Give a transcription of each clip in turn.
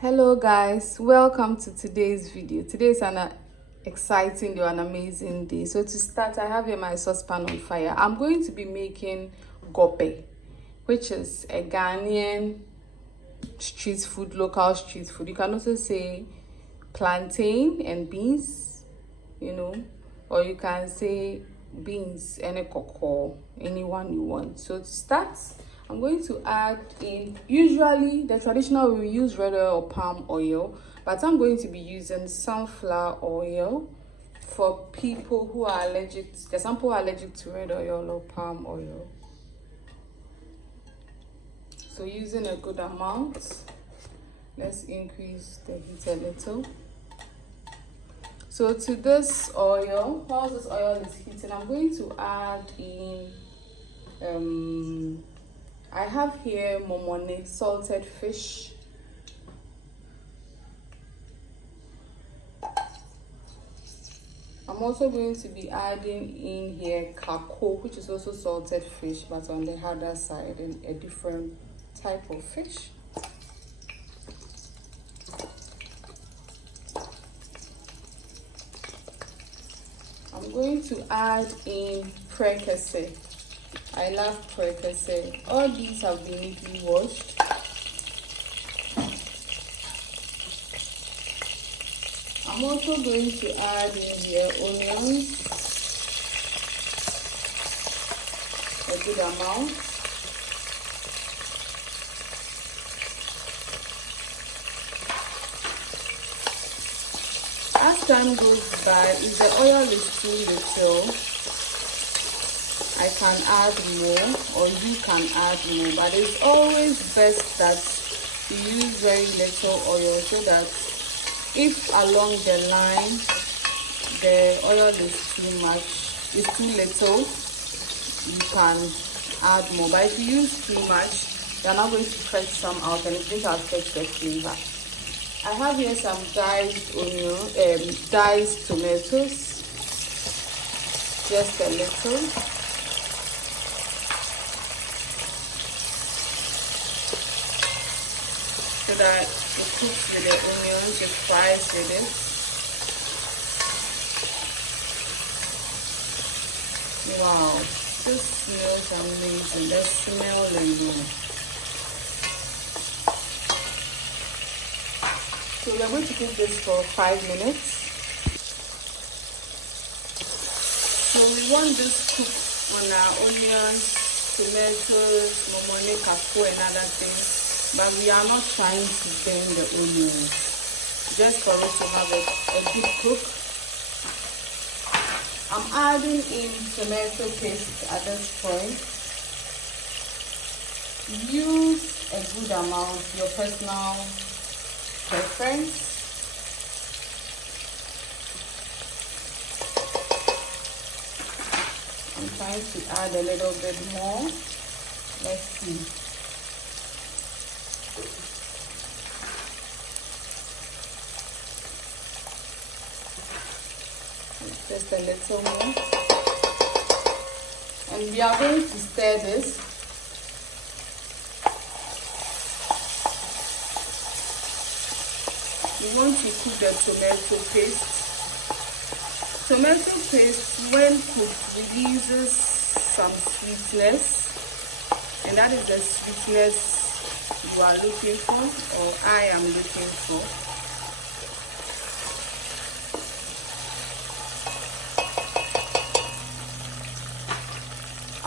Hello guys, welcome to today's video. Today is an exciting day, an amazing day. So to start, I have here my saucepan on fire. I'm going to be making Gobe, which is a Ghanaian street food, local street food. You can also say plantain and beans, or you can say beans and a Kako, anyone you want. So to start, I'm going to add in, usually the traditional we use red oil or palm oil, but I'm going to be using sunflower oil for people who are allergic. There's some people who are allergic to red oil or palm oil. So using a good amount, let's increase the heat a little. So to this oil, while this oil is heating, I'm going to add in I have here Momone salted fish. I'm also going to be adding in here Kako, which is also salted fish, but on the harder side, and a different type of fish. I'm going to add in fritters. I love fritters. All these have been neatly washed. I'm also going to add in here onions, a good amount. As time goes by, if the oil is too little, I can add more, or you can add more, but it's always best that you use very little oil, so that if along the line the oil is too little, you can add more. But if you use too much, you're not going to fetch some out, and it's going to affect the flavor. I have here some diced tomatoes, just a little. So that it cooks with the onions, it fries with it. Wow, this smells amazing. The smell alone. So we're going to cook this for 5 minutes. So we want this cooked on our onions, tomatoes, momone, Kako, and other things. But we are not trying to burn the onions, just for it to have a good cook. I'm adding in tomato paste at this point. Use a good amount, your personal preference. I'm trying to add a little bit more. Let's see. Just a little more, and we are going to stir this. We want to cook the tomato paste. Tomato paste, when cooked, releases some sweetness, and that is the sweetness you are looking for, or I am looking for.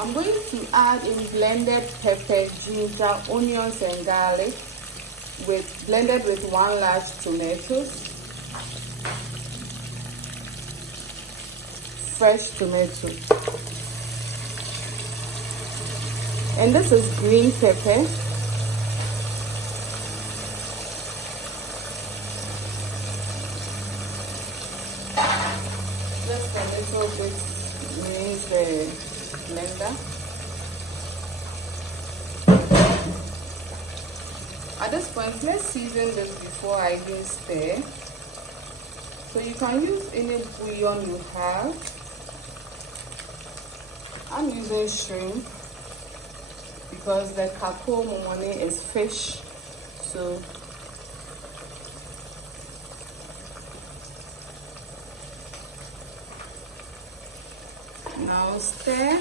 I'm going to add in blended pepper, ginger, onions, and garlic, blended with 1 large tomato, fresh tomato. And this is green pepper. Just a little bit means the blender. At this point, let's season this before I even stir. So you can use any bouillon you have. I'm using shrimp because the Kako Momone is fish, so Now stir.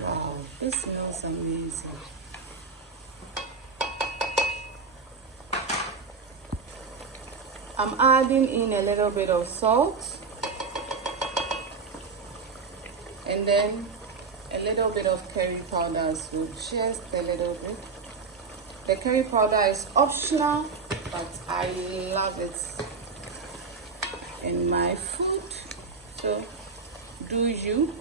Wow, this smells amazing. I'm adding in a little bit of salt and then a little bit of curry powder as well, just a little bit. The curry powder is optional, but I love it in my food, so do you.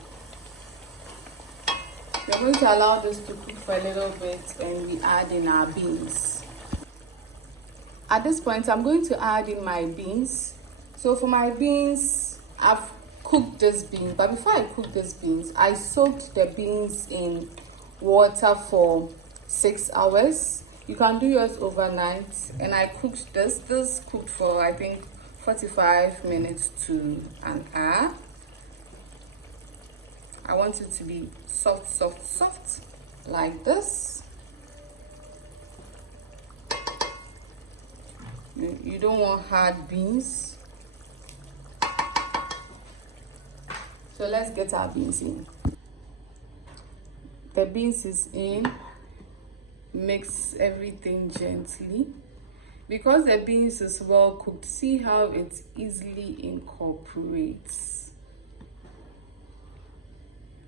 We're going to allow this to cook for a little bit and we add in our beans. At this point, I'm going to add in my beans. So for my beans, I've cooked this bean, but before I cook this beans, I soaked the beans in water for 6 hours. You can do yours overnight, and I cooked this cooked for I think 45 minutes to an hour. I want it to be soft like this. You don't want hard beans. So let's get our beans in. The beans is in. Mix everything gently. Because the beans is well cooked, see how it easily incorporates.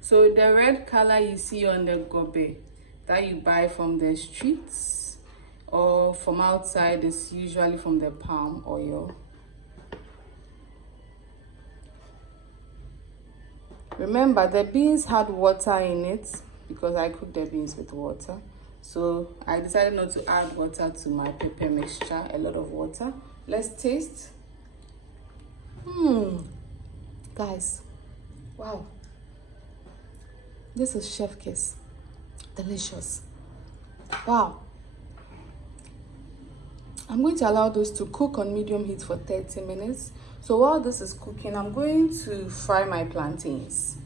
So the red color you see on the gobe that you buy from the streets or from outside is usually from the palm oil. Remember, the beans had water in it because I cooked the beans with water. So I decided not to add water to my pepper mixture, a lot of water. Let's taste. Guys, wow. This is chef kiss. Delicious. Wow. I'm going to allow this to cook on medium heat for 30 minutes. So while this is cooking, I'm going to fry my plantains.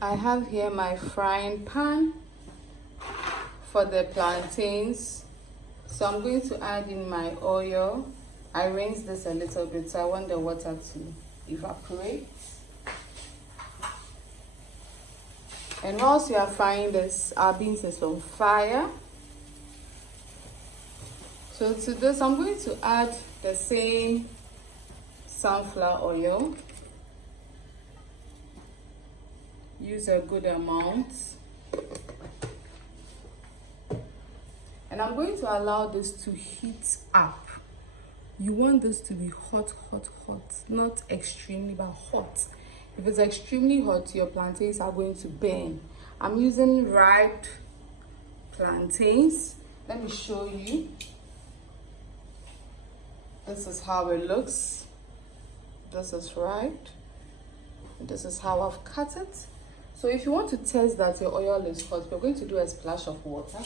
I have here my frying pan for the plantains. So I'm going to add in my oil. I rinse this a little bit, so I want the water to evaporate. And whilst you are frying this, our beans is on fire. So to this, I'm going to add the same sunflower oil. Use a good amount. And I'm going to allow this to heat up. You want this to be hot, not extremely, but hot. If it's extremely hot, your plantains are going to burn. I'm using ripe plantains. Let me show you. This is how it looks. This is ripe. This is how I've cut it. So if you want to test that your oil is hot, we're going to do a splash of water.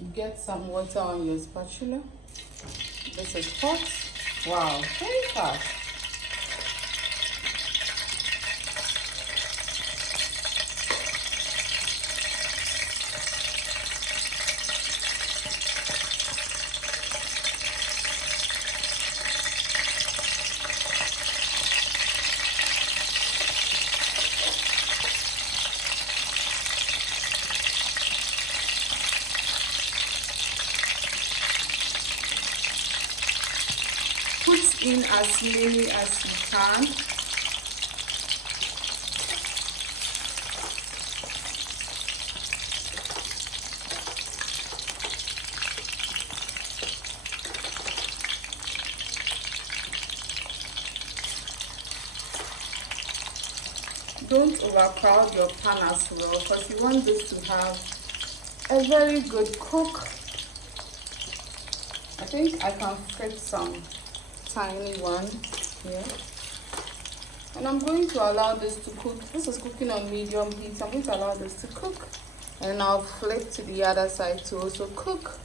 You get some water on your spatula. This is hot. Wow, very fast. Put in as many as you can. Don't overcrowd your pan as well, because you want this to have a very good cook. I think I can frit some tiny one here, and I'm going to allow this to cook. This is cooking on medium heat. I'm going to allow this to cook, and I'll flip to the other side to also cook.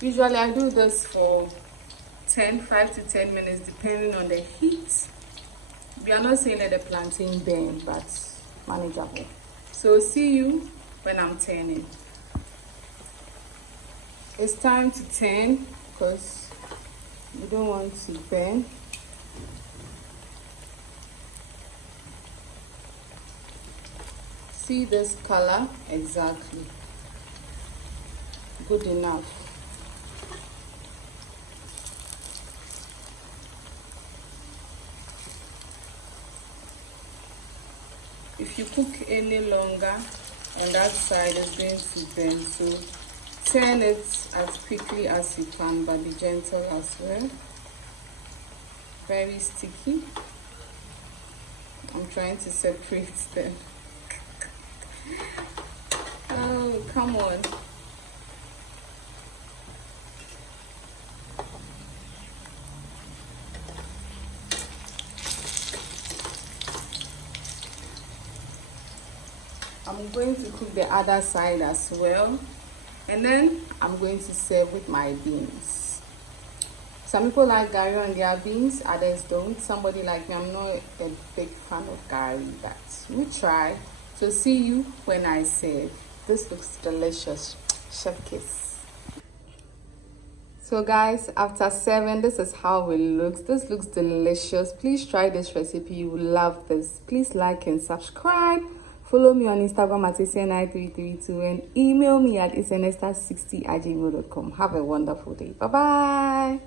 Usually I do this for 5 to 10 minutes depending on the heat. We are not saying that the plantain burn, but manageable. So see you when I'm turning. It's time to turn because you don't want to burn. See this color? Exactly. Good enough. If you cook any longer on that side, it's going to burn. So turn it as quickly as you can, but be gentle as well. Very sticky. I'm trying to separate them. Oh, come on. I'm going to cook the other side as well, and then I'm going to serve with my beans. Some people like Gari on their beans, others don't. Somebody like me, I'm not a big fan of Gari, but we try. So see you when I serve. This looks delicious. Chef kiss. So guys, after serving, this is how it looks. This looks delicious. Please try this recipe. You will love this. Please like and subscribe. Follow me on Instagram at isn9332 and email me at isnester60@gmail.com. Have a wonderful day. Bye-bye.